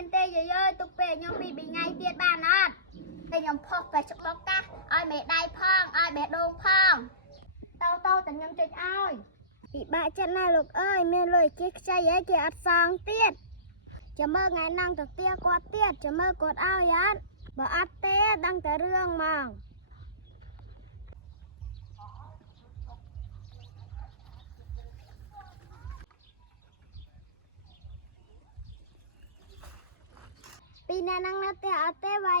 មានទេយាយអើយទុកពេលខ្ញុំពីថ្ងៃទៀតបានអត់តែខ្ញុំផុសទៅច្បុកកាសឲ្យមេដៃផងឲ្យបេះដូងផងតោតែខ្ញុំចុចឲ្យពិបាកចិត្តណាស់លោកអើយមានលុយគេខ្ចីហើយគេអត់សងទៀតចាំមើលថ្ងៃហ្នឹងទៅទាគាត់ទៀតចាំមើលគាត់ឲ្យអត់បើអត់ទេដឹងតែរឿងហ្មងពីណាហ្នឹងនៅផ្ទះអត់ទេវ៉ៃ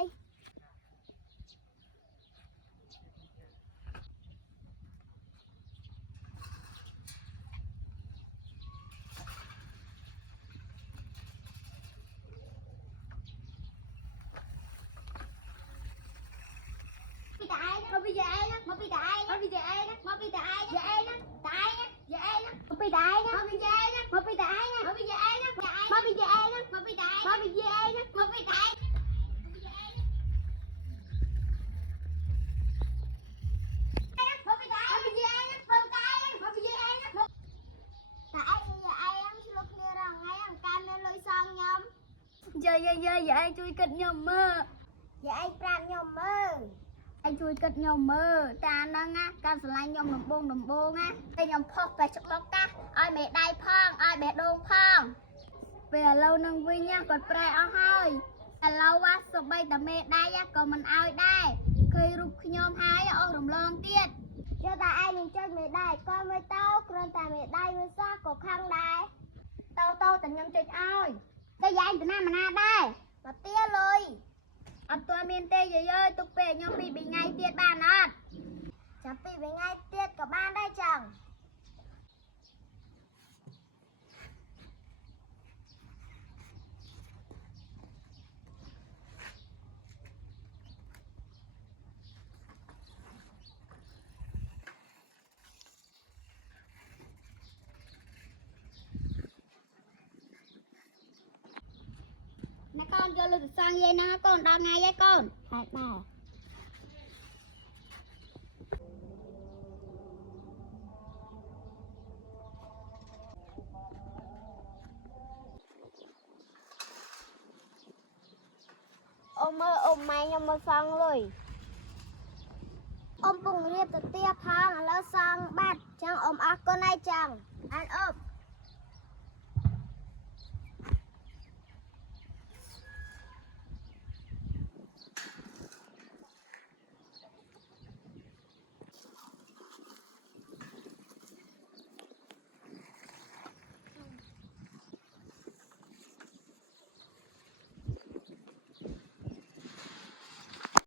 មកពីតែឯងមកពីតែឯងមកពីតែឯងមកពីតែឯងយាយឯងតែឯងយាយឯងមកពីតែឯងមកពីតែឯងមកពីតែឯងមកពីតែឯងមកពីតែឯងមកពីតែឯងមកពីយាយឯងមកពីតែឯងយាយឯងជួយគិតខ្ញុំមើលយាយឯងប្រាប់ខ្ញុំមើលឯងជួយគិតខ្ញុំមើលតាហ្នឹងណាការស្រឡាញ់ខ្ញុំដំបងណាតែខ្ញុំផុសទៅច្បុកកាសឲ្យមេដៃផងឲ្យបេះដូងផងពេលឥឡូវនឹងវិញគាត់ប្រែអស់ហើយឥឡូវសូម្បីតែមេដៃក៏មិនឲ្យដែរឃើញរូបខ្ញុំហើយអស់រំលងទៀតយកតែឯងនឹងចុចមេដៃក៏មិនទៅគ្រាន់តែមេដៃមួយសោះក៏ខឹងដែរតោតែខ្ញុំចុចឲ្យតែយាយទៅណាមិនណាដែរមកទាលុយអត់ទាន់មានទេយាយអើយទុកពេលខ្ញុំពីថ្ងៃទៀតបានអត់ចាំពីថ្ងៃទៀតក៏បានដែរចឹងណាកូនយកលុយទៅសងយាយហ្នឹងកូនដល់ថ្ងៃឯងកូនហេតុដែរអ៊ំមើលអ៊ំម៉ែខ្ញុំមកសងលុយអ៊ំពងរៀបទៅទាផងឥឡូវសងបាត់ចឹងអ៊ំអរគុណហើយចឹងអានអ៊ំ